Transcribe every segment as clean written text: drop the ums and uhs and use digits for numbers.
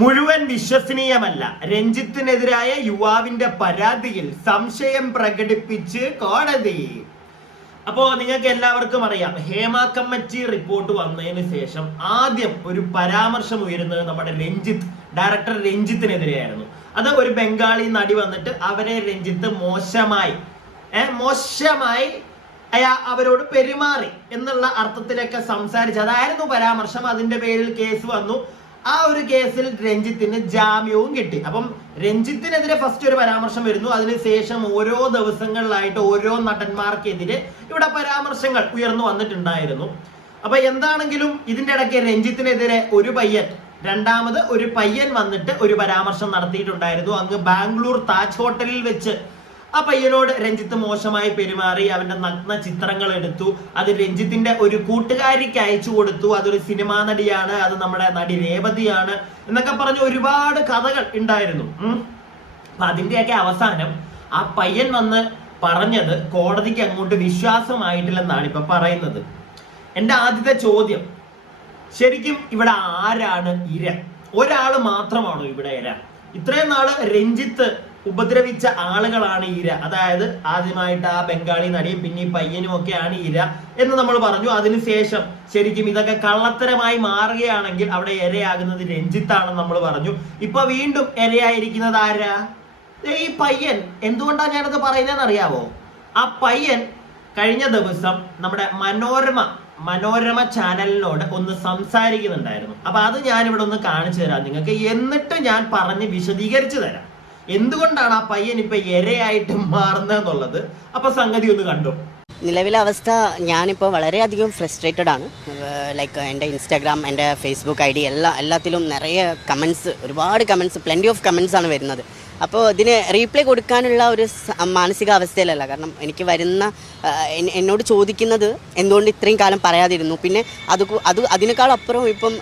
മുഴുവൻ വിശ്വസനീയമല്ല. രഞ്ജിത്തിനെതിരായ യുവാവിന്റെ പരാതിയിൽ സംശയം പ്രകടിപ്പിച്ച് കോടതി. അപ്പോ നിങ്ങൾക്ക് എല്ലാവർക്കും അറിയാം, ഹേമ കമ്മിറ്റി റിപ്പോർട്ട് വന്നതിന് ശേഷം ആദ്യം ഒരു പരാമർശം ഉയരുന്നത് നമ്മുടെ ഡയറക്ടർ രഞ്ജിത്തിനെതിരെയായിരുന്നു. അത് ഒരു ബംഗാളി നടി വന്നിട്ട് അവരെ രഞ്ജിത്ത് മോശമായി അവരോട് പെരുമാറി എന്നുള്ള അർത്ഥത്തിലൊക്കെ സംസാരിച്ചു. അതായിരുന്നു പരാമർശം. അതിന്റെ പേരിൽ കേസ് വന്നു. ആ ഒരു കേസിൽ രഞ്ജിത്തിന് ജാമ്യവും കിട്ടി. അപ്പം രഞ്ജിത്തിനെതിരെ ഫസ്റ്റ് ഒരു പരാമർശം വരുന്നു. അതിനുശേഷം ഓരോ ദിവസങ്ങളിലായിട്ട് ഓരോ നടന്മാർക്കെതിരെ ഇവിടെ പരാമർശങ്ങൾ ഉയർന്നു വന്നിട്ടുണ്ടായിരുന്നു. അപ്പൊ എന്താണെങ്കിലും ഇതിന്റെ ഇടയ്ക്ക് രഞ്ജിത്തിനെതിരെ രണ്ടാമത് ഒരു പയ്യൻ വന്നിട്ട് ഒരു പരാമർശം നടത്തിയിട്ടുണ്ടായിരുന്നു. അങ്ങ് ബാംഗ്ലൂർ താജ് ഹോട്ടലിൽ വെച്ച് ആ പയ്യനോട് രഞ്ജിത്ത് മോശമായി പെരുമാറി. അവന്റെ നഗ്ന ചിത്രങ്ങൾ എടുത്തു. അത് രഞ്ജിത്തിന്റെ ഒരു കൂട്ടുകാരിക്ക് അയച്ചു കൊടുത്തു. അതൊരു സിനിമാ നടിയാണ്, അത് നമ്മുടെ നടി രേവതിയാണ് എന്നൊക്കെ പറഞ്ഞ് ഒരുപാട് കഥകൾ ഉണ്ടായിരുന്നു. അപ്പൊ അതിന്റെയൊക്കെ അവസാനം ആ പയ്യൻ വന്ന് പറഞ്ഞത് കോടതിക്ക് അങ്ങോട്ട് വിശ്വാസമായിട്ടില്ലെന്നാണ് ഇപ്പൊ പറയുന്നത്. എന്റെ ആദ്യത്തെ ചോദ്യം, ശരിക്കും ഇവിടെ ആരാണ് ഇര? ഒരാള് മാത്രമാണോ ഇവിടെ ഇര? ഇത്രയും നാള് രഞ്ജിത്ത് ഉപദ്രവിച്ച ആളുകളാണ് ഇര. അതായത് ആദ്യമായിട്ട് ആ ബംഗാളി നടിയും പിന്നെ ഈ പയ്യനും ഒക്കെയാണ് ഇര എന്ന് നമ്മൾ പറഞ്ഞു. അതിനുശേഷം ശരിക്കും ഇതൊക്കെ കള്ളത്തരമായി മാറുകയാണെങ്കിൽ അവിടെ ഇരയാകുന്നത് രഞ്ജിത്താണെന്ന് നമ്മൾ പറഞ്ഞു. ഇപ്പൊ വീണ്ടും ഇരയായിരിക്കുന്നത് ആരാ? ഈ പയ്യൻ. എന്തുകൊണ്ടാണ് ഞാനത് പറയുന്നതെന്ന് അറിയാവോ? ആ പയ്യൻ കഴിഞ്ഞ ദിവസം നമ്മുടെ മനോരമ ചാനലിനോട് ഒന്ന് സംസാരിക്കുന്നുണ്ടായിരുന്നു. അപ്പൊ അത് ഞാനിവിടെ ഒന്ന് കാണിച്ചു തരാം നിങ്ങൾക്ക്. എന്നിട്ട് ഞാൻ പറഞ്ഞ് വിശദീകരിച്ചു തരാം എന്തുകൊണ്ടാണ് ആ പയ്യൻ ഇപ്പൊ ഇരയായിട്ട് മാറുന്നതെന്നുള്ളത്. അപ്പൊ സംഗതി ഒന്ന് കണ്ടു. നിലവിലെ അവസ്ഥ, ഞാനിപ്പോൾ വളരെയധികം ഫ്രസ്ട്രേറ്റഡ് ആണ്. ലൈക്ക് എൻ്റെ ഇൻസ്റ്റാഗ്രാം, എൻ്റെ ഫേസ്ബുക്ക് ID എല്ലാത്തിലും നിറയെ കമൻസ്, ഒരുപാട് കമൻസ്, പ്ലെൻറ്റി ഓഫ് കമൻസ് ആണ് വരുന്നത്. അപ്പോൾ ഇതിന് റീപ്ലൈ കൊടുക്കാനുള്ള ഒരു മാനസികാവസ്ഥയിലല്ല. കാരണം എനിക്ക് എന്നോട് ചോദിക്കുന്നത് എന്തുകൊണ്ട് ഇത്രയും കാലം പറയാതിരുന്നു. പിന്നെ അതിനേക്കാളപ്പുറം ഇപ്പം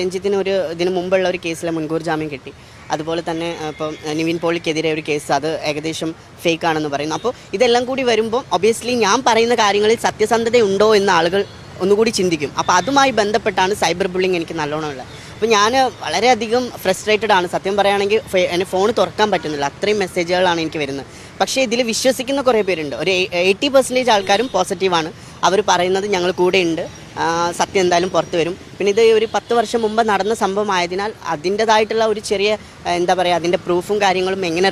രഞ്ജിത്തിന് ഇതിന് മുമ്പുള്ള ഒരു കേസിലെ മുൻകൂർ ജാമ്യം കിട്ടി. അതുപോലെ തന്നെ ഇപ്പം നിവിൻ പോളിക്കെതിരെ ഒരു കേസ്, അത് ഏകദേശം ഫേക്ക് ആണെന്ന് പറയുന്നു. അപ്പോൾ ഇതെല്ലാം കൂടി വരുമ്പോൾ ഒബ്വിയസ്ലി ഞാൻ പറയുന്ന കാര്യങ്ങളിൽ സത്യസന്ധതയുണ്ടോ എന്ന് ആളുകൾ ഒന്നുകൂടി ചിന്തിക്കും. അപ്പോൾ അതുമായി ബന്ധപ്പെട്ടാണ് സൈബർ ബുള്ളിങ് എനിക്ക് നല്ലോണം ഉള്ളത്. അപ്പോൾ ഞാൻ വളരെയധികം ഫ്രസ്ട്രേറ്റഡ് ആണ്. സത്യം പറയുകയാണെങ്കിൽ എൻ്റെ ഫോൺ തുറക്കാൻ പറ്റുന്നില്ല, അത്രയും മെസ്സേജുകളാണ് എനിക്ക് വരുന്നത്. പക്ഷേ ഇതിൽ വിശ്വസിക്കുന്ന കുറേ പേരുണ്ട്. ഒരു 80% ആൾക്കാരും പോസിറ്റീവാണ്. അവർ പറയുന്നത് ഞങ്ങൾ കൂടെയുണ്ട്, സത്യം എന്തായാലും പുറത്തു വരും. പിന്നെ ഇത് ഒരു 10 വർഷം മുമ്പ് നടന്ന സംഭവമായതിനാൽ അതിൻ്റെതായിട്ടുള്ള ഒരു ചെറിയ അതിൻ്റെ പ്രൂഫും കാര്യങ്ങളും എങ്ങനെ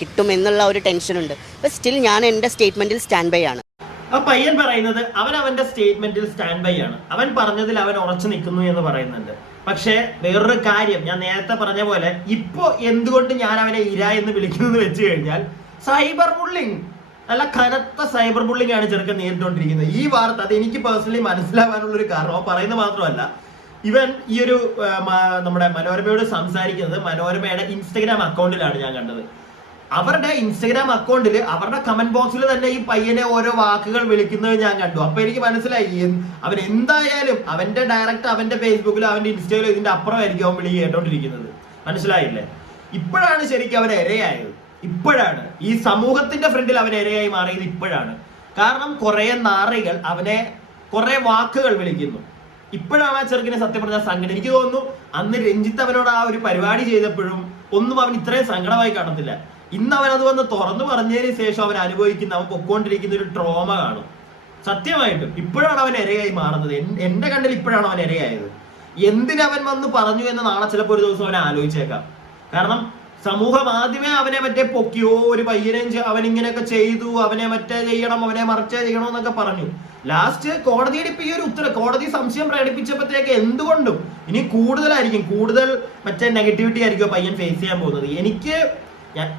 കിട്ടും എന്നുള്ള ഒരു ടെൻഷനുണ്ട്. അപ്പോൾ സ്റ്റിൽ ഞാൻ എൻ്റെ സ്റ്റേറ്റ്മെൻറ്റിൽ സ്റ്റാൻഡ് ബൈ ആണ്. ആ പയ്യൻ പറയുന്നത് അവന്റെ സ്റ്റേറ്റ്മെന്റിൽ സ്റ്റാൻഡ് ബൈ ആണ്. അവൻ പറഞ്ഞതിൽ അവൻ ഉറച്ചു നിൽക്കുന്നു എന്ന് പറയുന്നുണ്ട്. പക്ഷേ വേറൊരു കാര്യം, ഞാൻ നേരത്തെ പറഞ്ഞ പോലെ ഇപ്പോ എന്തുകൊണ്ട് ഞാൻ അവനെ ഇര എന്ന് വിളിക്കുന്നത് വെച്ച് കഴിഞ്ഞാൽ സൈബർ ബുള്ളിങ്, നല്ല കനത്ത സൈബർ ബുള്ളിങ് ആണ് ചെറുക്കൻ നേരിട്ടുകൊണ്ടിരിക്കുന്നത്. ഈ വാർത്ത അത് എനിക്ക് പേഴ്സണലി മനസ്സിലാവാനുള്ള ഒരു കാരണം പറയുന്നത് മാത്രമല്ല, ഇവൻ ഈ ഒരു നമ്മുടെ മനോരമയോട് സംസാരിക്കുന്നത് മനോരമയുടെ ഇൻസ്റ്റഗ്രാം അക്കൗണ്ടിലാണ് ഞാൻ കണ്ടത്. അവരുടെ ഇൻസ്റ്റഗ്രാം അക്കൗണ്ടിൽ അവരുടെ കമന്റ് ബോക്സിൽ തന്നെ ഈ പയ്യനെ ഓരോ വാക്കുകൾ വിളിക്കുന്നത് ഞാൻ കണ്ടു. അപ്പൊ എനിക്ക് മനസ്സിലായി അവൻ എന്തായാലും അവന്റെ ഫേസ്ബുക്കിലോ അവന്റെ ഇൻസ്റ്റയിലോ ഇതിന്റെ അപ്പുറമായിരിക്കും അവൻ വിളി കേട്ടോണ്ടിരിക്കുന്നത്. മനസ്സിലായില്ലേ? ഇപ്പോഴാണ് ശരിക്കും അവൻ ഇരയായത്. ഇപ്പോഴാണ് ഈ സമൂഹത്തിന്റെ ഫ്രണ്ടിൽ അവൻ ഇരയായി മാറിയത്. ഇപ്പോഴാണ്. കാരണം കുറെ നാറികൾ അവനെ കുറെ വാക്കുകൾ വിളിക്കുന്നു. ഇപ്പോഴാണ് ആ ചെറുക്കിനെ സത്യം പറഞ്ഞ സങ്കടം. എനിക്ക് തോന്നുന്നു അന്ന് രഞ്ജിത്ത് അവനോട് ആ ഒരു പരിപാടി ചെയ്തപ്പോഴും ഒന്നും അവൻ ഇത്രയും സങ്കടമായി കാണത്തില്ല. ഇന്ന് അവൻ അത് വന്ന് തുറന്നു പറഞ്ഞതിന് ശേഷം അവൻ അവൻ പൊക്കോണ്ടിരിക്കുന്ന ഒരു ട്രോമ കാണും. സത്യമായിട്ടും ഇപ്പോഴാണ് അവൻ ഇരയായി മാറുന്നത്. എന്റെ കണ്ണിൽ ഇപ്പോഴാണ് അവൻ ഇരയായത്. എന്തിനവൻ വന്ന് പറഞ്ഞു എന്ന് നാളെ ചിലപ്പോൾ ഒരു ദിവസം അവനെ ആലോചിച്ചേക്കാം. കാരണം സമൂഹം ആദ്യമേ അവനെ പൊക്കിയോ, ഒരു പയ്യനെ അവൻ ഇങ്ങനെയൊക്കെ ചെയ്തു, അവനെ ചെയ്യണം, അവനെ മറിച്ച് ചെയ്യണം എന്നൊക്കെ പറഞ്ഞു. ലാസ്റ്റ് കോടതിയുടെ ഇപ്പൊ ഈ ഒരു കോടതി സംശയം പ്രകടിപ്പിച്ചപ്പോഴത്തേക്ക് എന്തുകൊണ്ടും ഇനി കൂടുതൽ നെഗറ്റിവിറ്റി ആയിരിക്കും പയ്യൻ ഫേസ് ചെയ്യാൻ പോകുന്നത്.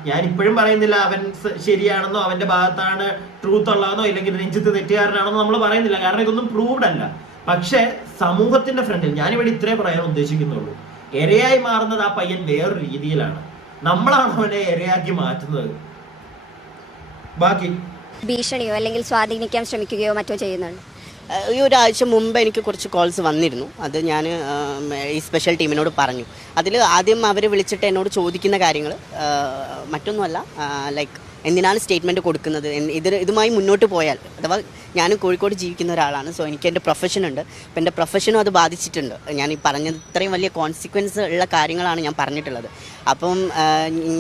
ഞാൻ ഇപ്പോഴും പറയുന്നില്ല അവൻ ശരിയാണെന്നോ അവന്റെ ഭാഗത്താണ് ട്രൂത്ത് ഉള്ളതെന്നോ ഇല്ലെങ്കിൽ രഞ്ജിത്ത് തെറ്റുകാരനാണെന്നോ നമ്മൾ പറയുന്നില്ല. കാരണം ഇതൊന്നും പ്രൂവ്ഡ് അല്ല. പക്ഷെ സമൂഹത്തിന്റെ ഫ്രണ്ടിൽ ഞാനിവിടെ ഇത്രേ പറയാൻ ഉദ്ദേശിക്കുന്നുള്ളൂ. ഇരയായി മാറുന്നത് ആ പയ്യൻ വേറൊരു രീതിയിലാണ്. നമ്മളാണ് അവനെ ഇരയാക്കി മാറ്റുന്നത്. ബാക്കി ഭീഷണിയോ അല്ലെങ്കിൽ സ്വാധീനിക്കാൻ ശ്രമിക്കുകയോ മറ്റോ ചെയ്യുന്നുണ്ട്? ഈ ഒരാഴ്ച മുമ്പ് എനിക്ക് കുറച്ച് കോൾസ് വന്നിരുന്നു. അത് ഞാൻ ഈ സ്പെഷ്യൽ ടീമിനോട് പറഞ്ഞു. അതിൽ ആദ്യം അവർ വിളിച്ചിട്ട് എന്നോട് ചോദിക്കുന്ന കാര്യങ്ങൾ മറ്റൊന്നുമല്ല, ലൈക്ക് എന്തിനാണ് സ്റ്റേറ്റ്മെൻറ്റ് കൊടുക്കുന്നത്, ഇതുമായി മുന്നോട്ട് പോയാൽ അഥവാ ഞാൻ കോഴിക്കോട് ജീവിക്കുന്ന ഒരാളാണ്. സോ എനിക്ക് എൻ്റെ പ്രൊഫഷൻ ഉണ്ട്. അപ്പോൾ എൻ്റെ പ്രൊഫഷനും അത് ബാധിച്ചിട്ടുണ്ട്. ഞാൻ ഈ പറഞ്ഞത് ഇത്രയും വലിയ കോൺസിക്വൻസ് ഉള്ള കാര്യങ്ങളാണ് ഞാൻ പറഞ്ഞിട്ടുള്ളത്. അപ്പം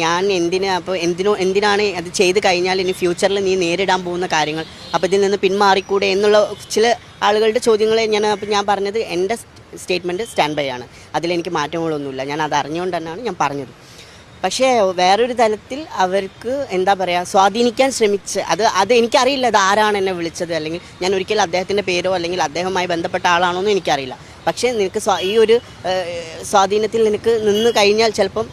ഞാൻ എന്തിനാണ് അത് ചെയ്ത് കഴിഞ്ഞാൽ ഇനി ഫ്യൂച്ചറിൽ നീ നേരിടാൻ പോകുന്ന കാര്യങ്ങൾ, അപ്പോൾ ഇതിൽ നിന്ന് പിന്മാറിക്കൂടെ എന്നുള്ള ചില ആളുകളുടെ ചോദ്യങ്ങളെ ഞാൻ പറഞ്ഞത് എൻ്റെ സ്റ്റേറ്റ്മെൻറ്റ് സ്റ്റാൻഡ് ബൈ ആണ്. അതിലെനിക്ക് മാറ്റങ്ങളൊന്നുമില്ല. ഞാൻ അത് അറിഞ്ഞുകൊണ്ട് തന്നെയാണ് ഞാൻ പറഞ്ഞത്. പക്ഷേ വേറൊരു തലത്തിൽ അവർക്ക് എന്താ പറയുക, സ്വാധീനിക്കാൻ ശ്രമിച്ച് അത് എനിക്കറിയില്ല അത് ആരാണ് എന്നെ വിളിച്ചത്, അല്ലെങ്കിൽ ഞാൻ ഒരിക്കലും അദ്ദേഹത്തിൻ്റെ പേരോ അല്ലെങ്കിൽ അദ്ദേഹവുമായി ബന്ധപ്പെട്ട ആളാണോ എന്ന് എനിക്കറിയില്ല. പക്ഷേ നിനക്ക് ഈ ഒരു സ്വാധീനത്തിൽ നിനക്ക് നിന്ന് കഴിഞ്ഞാൽ ചിലപ്പം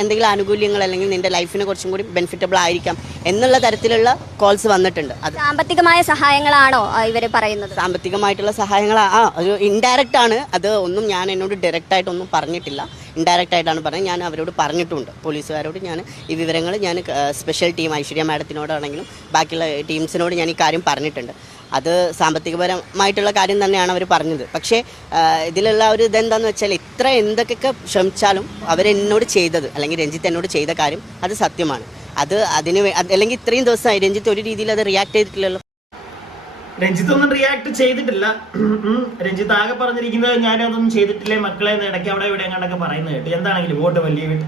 എന്തെങ്കിലും ആനുകൂല്യങ്ങൾ അല്ലെങ്കിൽ നിൻ്റെ ലൈഫിന് കുറച്ചും കൂടി ബെനിഫിറ്റബിൾ ആയിരിക്കാം എന്നുള്ള തരത്തിലുള്ള കോൾസ് വന്നിട്ടുണ്ട്. അത് സാമ്പത്തികമായ സഹായങ്ങളാണോ ഇവർ പറയുന്നത്? സാമ്പത്തികമായിട്ടുള്ള സഹായങ്ങൾ ഒരു ഇൻഡയറക്റ്റ് ആണ്. അത് ഒന്നും ഞാൻ എന്നോട് ഡയറക്റ്റായിട്ടൊന്നും പറഞ്ഞിട്ടില്ല, ഇൻഡയറക്റ്റ് ആയിട്ടാണ് പറഞ്ഞത്. ഞാൻ അവരോട് പറഞ്ഞിട്ടുണ്ട്, പോലീസുകാരോട് ഞാൻ ഈ വിവരങ്ങൾ ഞാൻ സ്പെഷ്യൽ ടീം ഐശ്വര്യ മാഡത്തിനോടാണെങ്കിലും ബാക്കിയുള്ള ടീംസിനോട് ഞാൻ ഈ കാര്യം പറഞ്ഞിട്ടുണ്ട്. അത് സാമ്പത്തികപരമായിട്ടുള്ള കാര്യം തന്നെയാണ് അവർ പറഞ്ഞത്. പക്ഷേ ഇതിലുള്ള ഒരു ഇതെന്താണെന്ന് വെച്ചാൽ ഇത്ര എന്തൊക്കെ ശ്രമിച്ചാലും അവരെന്നോട് ചെയ്തത് അല്ലെങ്കിൽ രഞ്ജിത്ത് എന്നോട് ചെയ്ത കാര്യം അത് സത്യമാണ്. അല്ലെങ്കിൽ ഇത്രയും ദിവസമായി രഞ്ജിത്ത് ഒരു രീതിയിൽ അത് റിയാക്ട് ചെയ്തിട്ടില്ലല്ലോ. രഞ്ജിത്ത് ഒന്നും റിയാക്ട് ചെയ്തിട്ടില്ല. രഞ്ജിത്ത് ആകെ പറഞ്ഞിരിക്കുന്നത് ഞാനതൊന്നും ചെയ്തിട്ടില്ലേ മക്കളെ എന്ന് ഇടയ്ക്ക് അവിടെ ഇവിടെ എങ്ങാണ്ടൊക്കെ പറയുന്നത് കേട്ടു. എന്താണെങ്കിലും വോട്ട് വലിയ വീട്ട്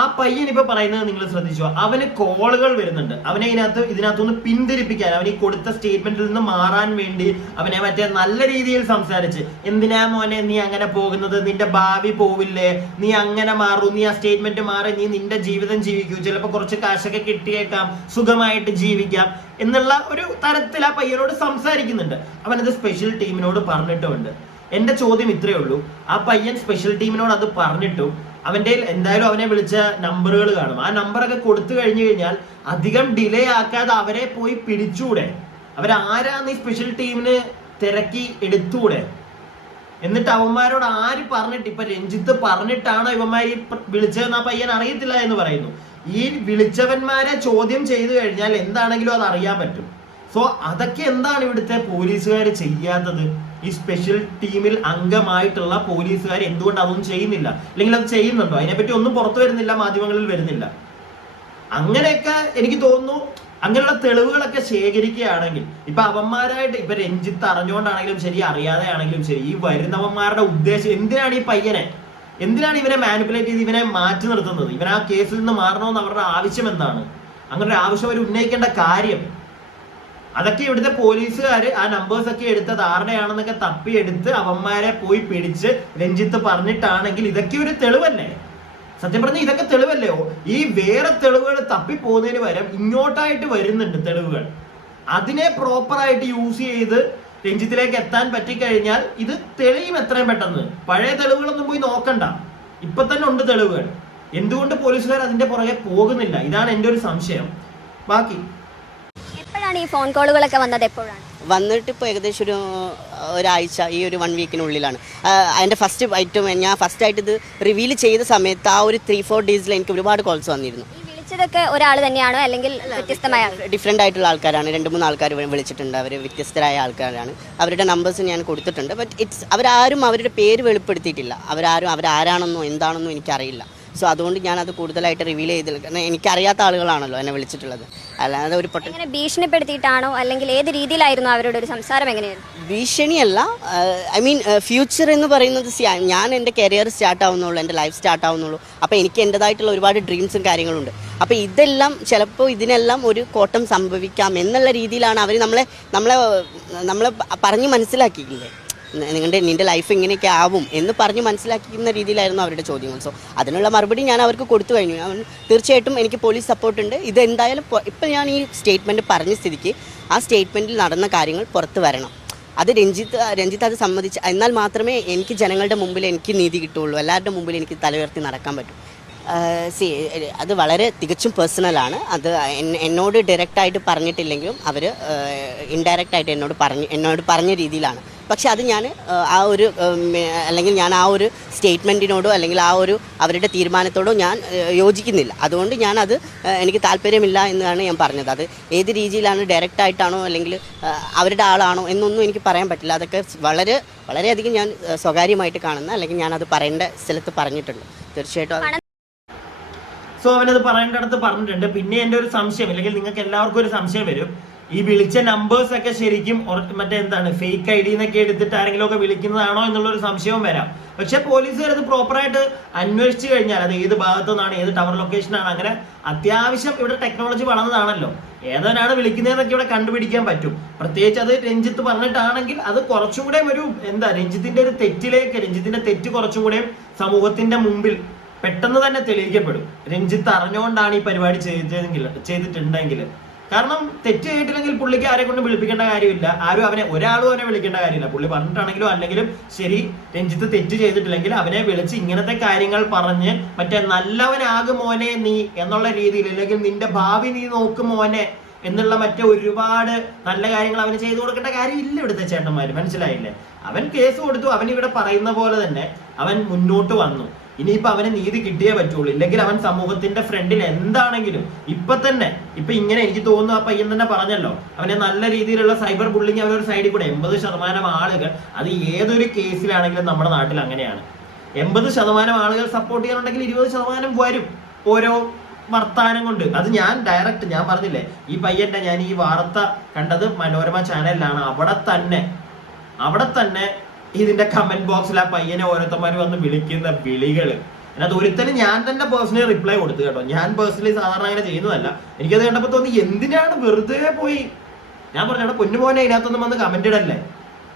ആ പയ്യൻ ഇപ്പൊ പറയുന്നത് നിങ്ങൾ ശ്രദ്ധിച്ചോ, അവന് കോളുകൾ വരുന്നുണ്ട്. അവനെ ഇതിനകത്തുനിന്ന് പിന്തിരിപ്പിക്കാൻ, അവൻ ഈ കൊടുത്ത സ്റ്റേറ്റ്മെന്റിൽ നിന്ന് മാറാൻ വേണ്ടി അവനെ മറ്റേ നല്ല രീതിയിൽ സംസാരിച്ച്, എന്തിനാ മോനെ നീ അങ്ങനെ പോകുന്നത്, നിന്റെ ഭാവി പോവില്ലേ, നീ അങ്ങനെ മാറൂ, നീ ആ സ്റ്റേറ്റ്മെന്റ് മാറി, നീ നിന്റെ ജീവിതം ജീവിക്കൂ, ചിലപ്പോൾ കുറച്ച് കാശൊക്കെ കിട്ടിയേക്കാം, സുഖമായിട്ട് ജീവിക്കാം എന്നുള്ള ഒരു തരത്തിൽ ആ പയ്യനോട് സംസാരിക്കുന്നുണ്ട്. അവനത് സ്പെഷ്യൽ ടീമിനോട് പറഞ്ഞിട്ടുമുണ്ട്. എന്റെ ചോദ്യം ഇത്രയേ ഉള്ളൂ, ആ പയ്യൻ സ്പെഷ്യൽ ടീമിനോട് അത് പറഞ്ഞിട്ടും അവൻ്റെ എന്തായാലും അവനെ വിളിച്ച നമ്പറുകൾ കാണും. ആ നമ്പറൊക്കെ കൊടുത്തു കഴിഞ്ഞു കഴിഞ്ഞാൽ അധികം ഡിലേ ആക്കാതെ അവരെ പോയി പിടിച്ചൂടെ? അവരാരാന്ന് ഈ സ്പെഷ്യൽ ടീമിന് തിരക്കി എടുത്തൂടെ? എന്നിട്ട് അവന്മാരോട് ആര് പറഞ്ഞിട്ട്, ഇപ്പൊ രഞ്ജിത്ത് പറഞ്ഞിട്ടാണോ ഇവന്മാർ ഈ വിളിച്ചതെന്ന് ആ പയ്യൻ അറിയത്തില്ല എന്ന് പറയുന്നു. ഈ വിളിച്ചവന്മാരെ ചോദ്യം ചെയ്തു കഴിഞ്ഞാൽ എന്താണെങ്കിലും അത് അറിയാൻ പറ്റും. സോ അതൊക്കെ എന്താണ് ഇവിടുത്തെ പോലീസുകാർ ചെയ്യാത്തത്? ഈ സ്പെഷ്യൽ ടീമിൽ അംഗമായിട്ടുള്ള പോലീസുകാർ എന്തുകൊണ്ട് അതൊന്നും ചെയ്യുന്നില്ല? അല്ലെങ്കിൽ അത് ചെയ്യുന്നുണ്ടോ? അതിനെപ്പറ്റി ഒന്നും പുറത്തു വരുന്നില്ല, മാധ്യമങ്ങളിൽ വരുന്നില്ല. അങ്ങനെയൊക്കെ എനിക്ക് തോന്നുന്നു അങ്ങനെയുള്ള തെളിവുകളൊക്കെ ശേഖരിക്കുകയാണെങ്കിൽ, ഇപ്പൊ അവന്മാരായിട്ട് ഇപ്പൊ രഞ്ജിത്ത് അറിഞ്ഞുകൊണ്ടാണെങ്കിലും ശരി, അറിയാതെ ആണെങ്കിലും ശരി, ഈ വരുന്നവന്മാരുടെ ഉദ്ദേശം എന്തിനാണ്? ഈ പയ്യനെ എന്തിനാണ് ഇവനെ മാനിപ്പുലേറ്റ് ചെയ്ത് ഇവനെ മാറ്റി നിർത്തുന്നത്? ഇവൻ ആ കേസിൽ നിന്ന് മാറണമെന്ന് അവരുടെ ആവശ്യം എന്താണ്? അങ്ങനെ ഒരു ആവശ്യം അവർ ഉന്നയിക്കേണ്ട കാര്യം അതൊക്കെ ഇവിടുത്തെ പോലീസുകാർ ആ നമ്പേഴ്സ് ഒക്കെ എടുത്തത് ആരുടെയാണെന്നൊക്കെ തപ്പിയെടുത്ത് അവന്മാരെ പോയി പിടിച്ച് രഞ്ജിത്ത് പറഞ്ഞിട്ടാണെങ്കിൽ ഇതൊക്കെ ഒരു തെളിവല്ലേ? സത്യം പറഞ്ഞാൽ ഇതൊക്കെ തെളിവല്ലേ? ഈ വേറെ തെളിവുകൾ തപ്പിപ്പോകുന്നതിന് പകരം ഇങ്ങോട്ടായിട്ട് വരുന്നുണ്ട് തെളിവുകൾ. അതിനെ പ്രോപ്പറായിട്ട് യൂസ് ചെയ്ത് രഞ്ജിത്തിലേക്ക് എത്താൻ പറ്റിക്കഴിഞ്ഞാൽ ഇത് തെളിയും എത്രയും പെട്ടെന്ന്. പഴയ തെളിവുകളൊന്നും പോയി നോക്കണ്ട, ഇപ്പൊ തന്നെ ഉണ്ട് തെളിവുകൾ. എന്തുകൊണ്ട് പോലീസുകാർ അതിന്റെ പുറകെ പോകുന്നില്ല? ഇതാണ് എൻ്റെ ഒരു സംശയം. ബാക്കി ഈ ഫോൺ കോളുകളൊക്കെ വന്നത് എപ്പോഴാണ്? വന്നിട്ട് ഇപ്പോൾ ഏകദേശം ഒരാഴ്ച, ഈ ഒരു 1 വീക്കിനുള്ളിലാണ്. അതിൻ്റെ ഫസ്റ്റ് ഐറ്റം ഞാൻ ഫസ്റ്റായിട്ട് ഇത് റിവീൽ ചെയ്ത സമയത്ത് ആ ഒരു 3-4 ഡേയ്സിൽ എനിക്ക് ഒരുപാട് കോൾസ് വന്നിരുന്നു. വിളിച്ചതൊക്കെ ഒരാൾ തന്നെയാണോ അല്ലെങ്കിൽ വ്യത്യസ്തമായ ഡിഫറെൻ്റ് ആയിട്ടുള്ള ആൾക്കാരാണ്. 2-3 ആൾക്കാർ വിളിച്ചിട്ടുണ്ട്. അവർ വ്യത്യസ്തരായ ആൾക്കാരാണ്. അവരുടെ നമ്പേഴ്സ് ഞാൻ കൊടുത്തിട്ടുണ്ട്. ബട്ട് അവരാരും അവരുടെ പേര് വെളിപ്പെടുത്തിയിട്ടില്ല. അവരാരാണെന്നോ എന്താണെന്നോ എനിക്കറിയില്ല. സോ അതുകൊണ്ട് ഞാനത് കൂടുതലായിട്ട് റിവീൽ ചെയ്തില്ല. കാരണം എനിക്കറിയാത്ത ആളുകളാണല്ലോ എന്നെ വിളിച്ചിട്ടുള്ളത്. അല്ലാതെ ഒരു ഭീഷണിപ്പെടുത്തിയിട്ടാണോ അല്ലെങ്കിൽ ഏത് രീതിയിലായിരുന്നു അവരുടെ ഒരു സംസാരം? എങ്ങനെയായിരുന്നു? ഭീഷണിയല്ല, ഫ്യൂച്ചർ എന്ന് പറയുന്നത് ഞാൻ എൻ്റെ കരിയർ സ്റ്റാർട്ട് ആവുന്നുള്ളൂ, എൻ്റെ ലൈഫ് സ്റ്റാർട്ട് ആവുന്നുള്ളൂ. അപ്പോൾ എനിക്ക് എൻ്റെതായിട്ടുള്ള ഒരുപാട് ഡ്രീംസും കാര്യങ്ങളുണ്ട്. അപ്പോൾ ഇതെല്ലാം ചിലപ്പോൾ ഇതിനെല്ലാം ഒരു കോട്ടം സംഭവിക്കാം എന്നുള്ള രീതിയിലാണ് അവർ നമ്മളെ പറഞ്ഞ് മനസ്സിലാക്കിയില്ലേ, നിൻ്റെ ലൈഫ് ഇങ്ങനെയൊക്കെ ആവും എന്ന് പറഞ്ഞ് മനസ്സിലാക്കുന്ന രീതിയിലായിരുന്നു അവരുടെ ചോദ്യങ്ങൾ. സോ അതിനുള്ള മറുപടി ഞാൻ അവർക്ക് കൊടുത്തു കഴിഞ്ഞു. തീർച്ചയായിട്ടും എനിക്ക് പോലീസ് സപ്പോർട്ടുണ്ട്. ഇതെന്തായാലും ഇപ്പം ഞാൻ ഈ സ്റ്റേറ്റ്മെൻറ്റ് പറഞ്ഞ സ്ഥിതിക്ക് ആ സ്റ്റേറ്റ്മെൻറ്റിൽ നടന്ന കാര്യങ്ങൾ പുറത്ത് വരണം. അത് രഞ്ജിത്ത് അത് സമ്മതിച്ച് എന്നാൽ മാത്രമേ എനിക്ക് ജനങ്ങളുടെ മുമ്പിൽ എനിക്ക് നീതി കിട്ടുകയുള്ളൂ. എല്ലാവരുടെ മുമ്പിൽ എനിക്ക് തലയുയർത്തി നടക്കാൻ പറ്റും. അത് വളരെ തികച്ചും പേഴ്സണലാണ്. അത് എന്നോട് ഡയറക്റ്റായിട്ട് പറഞ്ഞിട്ടില്ലെങ്കിലും അവർ ഇൻഡയറക്റ്റായിട്ട് എന്നോട് പറഞ്ഞ രീതിയിലാണ്. പക്ഷെ അത് ഞാൻ ഞാൻ ആ ഒരു സ്റ്റേറ്റ്മെൻറ്റിനോടോ അല്ലെങ്കിൽ ആ ഒരു അവരുടെ തീരുമാനത്തോടോ ഞാൻ യോജിക്കുന്നില്ല. അതുകൊണ്ട് ഞാനത് എനിക്ക് താല്പര്യമില്ല എന്നാണ് ഞാൻ പറഞ്ഞത്. അത് ഏത് രീതിയിലാണ്, ഡയറക്റ്റായിട്ടാണോ അല്ലെങ്കിൽ അവരുടെ ആളാണോ എന്നൊന്നും എനിക്ക് പറയാൻ പറ്റില്ല. അതൊക്കെ വളരെയധികം ഞാൻ സ്വകാര്യമായിട്ട് കാണുന്ന അല്ലെങ്കിൽ ഞാനത് പറയേണ്ട സ്ഥലത്ത് പറഞ്ഞിട്ടുണ്ട്. തീർച്ചയായിട്ടും സോ അവനത് പറയേണ്ടടുത്ത് പറഞ്ഞിട്ടുണ്ട്. പിന്നെ എൻ്റെ ഒരു സംശയം, അല്ലെങ്കിൽ നിങ്ങൾക്ക് എല്ലാവർക്കും ഒരു സംശയം വരും, ഈ വിളിച്ച നമ്പേഴ്സ് ഒക്കെ ശരിക്കും മറ്റേ എന്താണ് ഫേക്ക് ഐ ഡി എന്നൊക്കെ എടുത്തിട്ട് ആരെങ്കിലും ഒക്കെ വിളിക്കുന്നതാണോ എന്നുള്ളൊരു സംശയവും വരാം. പക്ഷെ പോലീസുകാർ അത് പ്രോപ്പറായിട്ട് അന്വേഷിച്ചു കഴിഞ്ഞാൽ അത് ഏത് ഭാഗത്തു നിന്നാണ്, ഏത് ടവർ ലൊക്കേഷനാണ്, അങ്ങനെ അത്യാവശ്യം ഇവിടെ ടെക്നോളജി വളർന്നതാണല്ലോ, ഏതവനാണ് വിളിക്കുന്നതെന്നൊക്കെ ഇവിടെ കണ്ടുപിടിക്കാൻ പറ്റും. പ്രത്യേകിച്ച് അത് രഞ്ജിത്ത് പറഞ്ഞിട്ടാണെങ്കിൽ അത് കുറച്ചും കൂടെ ഒരു രഞ്ജിത്തിന്റെ ഒരു രഞ്ജിത്തിന്റെ തെറ്റ് കുറച്ചും കൂടെ സമൂഹത്തിന്റെ മുമ്പിൽ പെട്ടെന്ന് തന്നെ തെളിയിക്കപ്പെടും. രഞ്ജിത്ത് അറിഞ്ഞുകൊണ്ടാണ് ഈ പരിപാടി ചെയ്തിട്ടുണ്ടെങ്കിൽ. കാരണം തെറ്റ് ചെയ്തിട്ടില്ലെങ്കിൽ പുള്ളിക്ക് ആരെ കൊണ്ട് വിളിപ്പിക്കേണ്ട കാര്യമില്ല, ഒരാളും അവനെ വിളിക്കേണ്ട കാര്യമില്ല. പുള്ളി പറഞ്ഞിട്ടാണെങ്കിലും അല്ലെങ്കിലും ശരി, രഞ്ജിത്ത് തെറ്റ് ചെയ്തിട്ടില്ലെങ്കിൽ അവനെ വിളിച്ച് ഇങ്ങനത്തെ കാര്യങ്ങൾ പറഞ്ഞ് മറ്റേ നല്ലവനാകും മോനെ നീ എന്നുള്ള രീതിയിൽ, അല്ലെങ്കിൽ നിന്റെ ഭാവി നീ നോക്കും മോനെ എന്നുള്ള മറ്റേ ഒരുപാട് നല്ല കാര്യങ്ങൾ അവന് ചെയ്തു കൊടുക്കേണ്ട കാര്യമില്ല ഇവിടുത്തെ ചേട്ടന്മാര്. മനസ്സിലായില്ലേ? അവൻ കേസ് കൊടുത്തു, അവൻ ഇവിടെ പറയുന്ന പോലെ തന്നെ അവൻ മുന്നോട്ട് വന്നു. ഇനിയിപ്പൊ അവന് നീതി കിട്ടിയേ പറ്റുള്ളൂ, ഇല്ലെങ്കിൽ അവൻ സമൂഹത്തിന്റെ ഫ്രണ്ടിൽ എന്താണെങ്കിലും ഇപ്പൊ ഇങ്ങനെ എനിക്ക് തോന്നുന്നു, ആ പയ്യൻ തന്നെ പറഞ്ഞല്ലോ, അവനെ നല്ല രീതിയിലുള്ള സൈബർ ബുള്ളിങ് അവനൊരു സൈഡിൽ കൂടെ 80% ആളുകൾ, അത് ഏതൊരു കേസിലാണെങ്കിലും നമ്മുടെ നാട്ടിൽ അങ്ങനെയാണ്, 80% ആളുകൾ സപ്പോർട്ട് ചെയ്യാനുണ്ടെങ്കിൽ 20% വരും ഓരോ വർത്താനം കൊണ്ട്. അത് ഞാൻ പറഞ്ഞില്ലേ, ഈ പയ്യന്റെ ഞാൻ ഈ വാർത്ത കണ്ടത് മനോരമ ചാനലിലാണ്. അവിടെ തന്നെ ഇതിന്റെ കമന്റ് ബോക്സിൽ ആ പയ്യനെ ഓരോരുത്തന്മാർ വന്ന് വിളിക്കുന്ന വിളികള്, അതിനകത്ത് ഒരുത്തന് ഞാൻ തന്നെ പേഴ്സണലി റിപ്ലൈ കൊടുത്തു കേട്ടോ. ഞാൻ പേഴ്സണലി സാധാരണ അങ്ങനെ ചെയ്യുന്നതല്ല. എനിക്കത് കണ്ടപ്പോൾ തോന്നി, എന്തിനാണ് വെറുതെ പോയി, ഞാൻ പറഞ്ഞു പൊന്നുമോനെ ഇതിനകത്തൊന്നും വന്ന് കമന്റ് ഇടല്ലേ,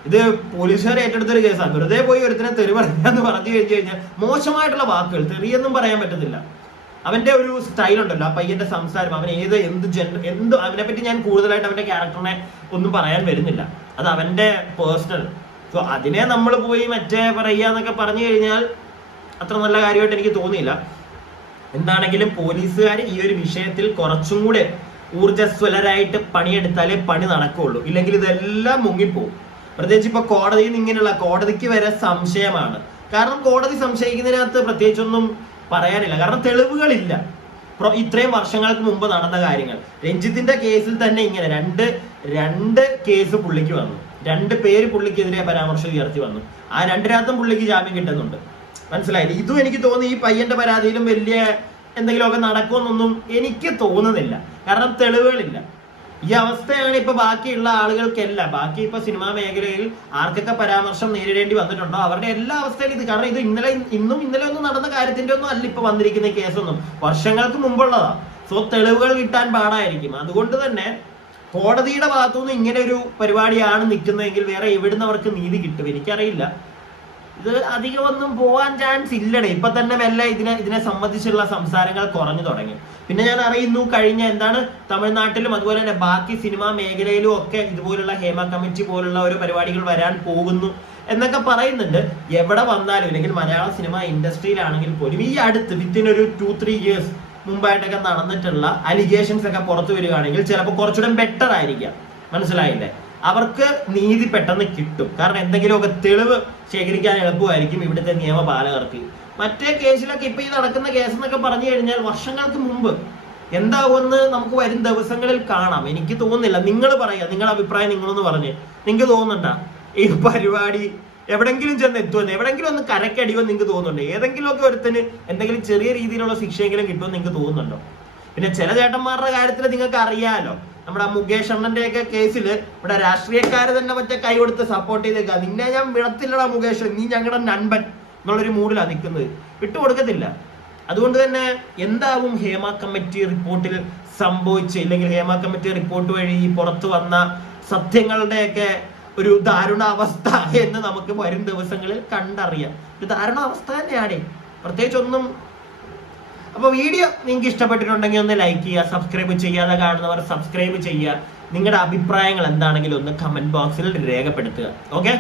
ഇത് പോലീസുകാർ ഏറ്റെടുത്തൊരു കേസാണ്, വെറുതെ പോയി ഒരുത്തിനെ തെറി പറയാന്ന് പറഞ്ഞു കഴിഞ്ഞാൽ മോശമായിട്ടുള്ള വാക്കുകൾ, തെറിയൊന്നും പറയാൻ പറ്റത്തില്ല. അവന്റെ ഒരു സ്റ്റൈൽ ഉണ്ടല്ലോ, ആ പയ്യന്റെ സംസാരം, അവൻ എന്ത് അവനെ പറ്റി ഞാൻ കൂടുതലായിട്ട് അവന്റെ ക്യാരക്ടറിനെ ഒന്നും പറയാൻ വരുന്നില്ല, അത് അവന്റെ പേഴ്സണൽ. സോ അതിനെ നമ്മൾ പോയി പറയാന്നൊക്കെ പറഞ്ഞു കഴിഞ്ഞാൽ അത്ര നല്ല കാര്യമായിട്ട് എനിക്ക് തോന്നിയില്ല. എന്താണെങ്കിലും പോലീസുകാർ ഈ ഒരു വിഷയത്തിൽ കുറച്ചും കൂടെ ഊർജ്ജസ്വലരായിട്ട് പണിയെടുത്താലേ പണി നടക്കുകയുള്ളൂ, ഇല്ലെങ്കിൽ ഇതെല്ലാം മുങ്ങിപ്പോവും. പ്രത്യേകിച്ച് ഇപ്പൊ കോടതിയിൽ നിന്ന് ഇങ്ങനെയുള്ള കോടതിക്ക് വരെ സംശയമാണ്. കാരണം കോടതി സംശയിക്കുന്നതിനകത്ത് പ്രത്യേകിച്ചൊന്നും പറയാനില്ല, കാരണം തെളിവുകളില്ല. ഇത്രയും വർഷങ്ങൾക്ക് മുമ്പ് നടന്ന കാര്യങ്ങൾ, രഞ്ജിത്തിന്റെ കേസിൽ തന്നെ ഇങ്ങനെ രണ്ട് കേസ് പുള്ളിക്ക് വന്നു, 2 പേര് പുള്ളിക്കെതിരെ പരാമർശം ഉയർത്തി വന്നു. ആ 2 പുള്ളിക്ക് ജാമ്യം കിട്ടുന്നുണ്ട്. മനസ്സിലായില്ലേ? ഇതും എനിക്ക് തോന്നി ഈ പയ്യന്റെ പരാതിയിലും വലിയ എന്തെങ്കിലുമൊക്കെ നടക്കുമെന്നൊന്നും എനിക്ക് തോന്നുന്നില്ല, കാരണം തെളിവുകളില്ല. ഈ അവസ്ഥയാണ് ഇപ്പൊ ബാക്കിയുള്ള ആളുകൾക്കെല്ലാം. ബാക്കി ഇപ്പൊ സിനിമാ മേഖലയിൽ ആർക്കൊക്കെ പരാമർശം നേരിടേണ്ടി വന്നിട്ടുണ്ടോ അവരുടെ എല്ലാ അവസ്ഥയിലും ഇത്. കാരണം ഇത് ഇന്നലെ ഒന്നും നടന്ന കാര്യത്തിന്റെ ഒന്നും അല്ല ഇപ്പൊ വന്നിരിക്കുന്ന കേസൊന്നും, വർഷങ്ങൾക്ക് മുമ്പുള്ളതാ. സോ തെളിവുകൾ കിട്ടാൻ പാടായിരിക്കും. അതുകൊണ്ട് തന്നെ കോടതിയുടെ ഭാഗത്തുനിന്ന് ഇങ്ങനെ ഒരു പരിപാടിയാണ് നിൽക്കുന്നതെങ്കിൽ വേറെ എവിടുന്ന് അവർക്ക് നീതി കിട്ടും എനിക്കറിയില്ല. ഇത് അധികമൊന്നും പോകാൻ ചാൻസ് ഇല്ലടേ. ഇപ്പൊ തന്നെ മെല്ലെ ഇതിനെ സംബന്ധിച്ചുള്ള സംസാരങ്ങൾ കുറഞ്ഞു തുടങ്ങി. പിന്നെ ഞാൻ അറിയുന്നു കഴിഞ്ഞ തമിഴ്നാട്ടിലും അതുപോലെ തന്നെ ബാക്കി സിനിമാ മേഖലയിലും ഒക്കെ ഇതുപോലുള്ള ഹേമ കമ്മിറ്റി പോലുള്ള ഒരു പരിപാടികൾ വരാൻ പോകുന്നു എന്നൊക്കെ പറയുന്നുണ്ട്. എവിടെ വന്നാലും, അല്ലെങ്കിൽ മലയാള സിനിമ ഇൻഡസ്ട്രിയിലാണെങ്കിൽ പോലും ഈ അടുത്ത് വിത്തിൻ ഒരു 2-3 ഇയേഴ്സ് മുമ്പായിട്ടൊക്കെ നടന്നിട്ടുള്ള അലിഗേഷൻസ് ഒക്കെ പുറത്തു വരികയാണെങ്കിൽ ചിലപ്പോൾ കുറച്ചുകൂടെ ബെറ്റർ ആയിരിക്കാം. മനസ്സിലായില്ലേ? അവർക്ക് നീതി പെട്ടെന്ന് കിട്ടും. കാരണം എന്തെങ്കിലുമൊക്കെ തെളിവ് ശേഖരിക്കാൻ എളുപ്പമായിരിക്കും ഇവിടുത്തെ നിയമപാലകർക്ക്. മറ്റേ കേസിലൊക്കെ ഇപ്പൊ ഈ നടക്കുന്ന കേസ് എന്നൊക്കെ പറഞ്ഞു കഴിഞ്ഞാൽ വർഷങ്ങൾക്ക് മുമ്പ് എന്താവുമെന്ന് നമുക്ക് വരും ദിവസങ്ങളിൽ കാണാം. എനിക്ക് തോന്നുന്നില്ല. നിങ്ങൾ പറയുക, നിങ്ങളുടെ അഭിപ്രായം നിങ്ങളൊന്ന് പറഞ്ഞ്. നിങ്ങൾക്ക് തോന്നുന്നുണ്ടോ ഈ പരിപാടി എവിടെങ്കിലും ചെന്ന് എത്തുമെന്ന്, എവിടെങ്കിലും ഒന്ന് കരക്കടിയുമെന്ന് നിങ്ങൾക്ക് തോന്നുന്നുണ്ടോ? ഏതെങ്കിലുമൊക്കെ ഒരുത്തിന് എന്തെങ്കിലും ചെറിയ രീതിയിലുള്ള ശിക്ഷയെങ്കിലും കിട്ടുമെന്ന് നിങ്ങൾക്ക് തോന്നുന്നുണ്ടോ? പിന്നെ ചില ചേട്ടന്മാരുടെ കാര്യത്തിൽ നിങ്ങൾക്ക് അറിയാലോ, നമ്മുടെ മുകേഷ് അണ്ണന്റെ ഒക്കെ കേസിൽ ഇവിടെ രാഷ്ട്രീയക്കാര് തന്നെ മറ്റേ കൈ കൊടുത്ത് സപ്പോർട്ട് ചെയ്തേക്കുക. നിന്നെ ഞാൻ വിടത്തില്ലടാ മുകേഷ്, നീ ഞങ്ങളുടെ നൻപൻ എന്നുള്ളൊരു മൂഡിലാണ് നിൽക്കുന്നത്, വിട്ടുകൊടുക്കത്തില്ല. അതുകൊണ്ട് തന്നെ എന്താവും ഹേമ കമ്മിറ്റി റിപ്പോർട്ടിൽ സംഭവിച്ച്, ഇല്ലെങ്കിൽ ഹേമ കമ്മിറ്റി റിപ്പോർട്ട് വഴി പുറത്തു വന്ന സത്യങ്ങളുടെയൊക്കെ ഒരു ദാരുണാവസ്ഥ എന്ന് നമുക്ക് വരും ദിവസങ്ങളിൽ കണ്ടറിയാം. ഒരു ദാരുണാവസ്ഥ തന്നെയാണ്, പ്രത്യേകിച്ചൊന്നും. അപ്പോൾ വീഡിയോ നിങ്ങൾക്ക് ഇഷ്ടപ്പെട്ടിട്ടുണ്ടെങ്കിൽ ഒന്ന് ലൈക്ക് ചെയ്യുക, സബ്സ്ക്രൈബ് ചെയ്യാതെ കാണുന്നവർ സബ്സ്ക്രൈബ് ചെയ്യുക. നിങ്ങളുടെ അഭിപ്രായങ്ങൾ എന്താണെങ്കിലും ഒന്ന് കമന്റ് ബോക്സിൽ രേഖപ്പെടുത്തുക. ഓക്കെ.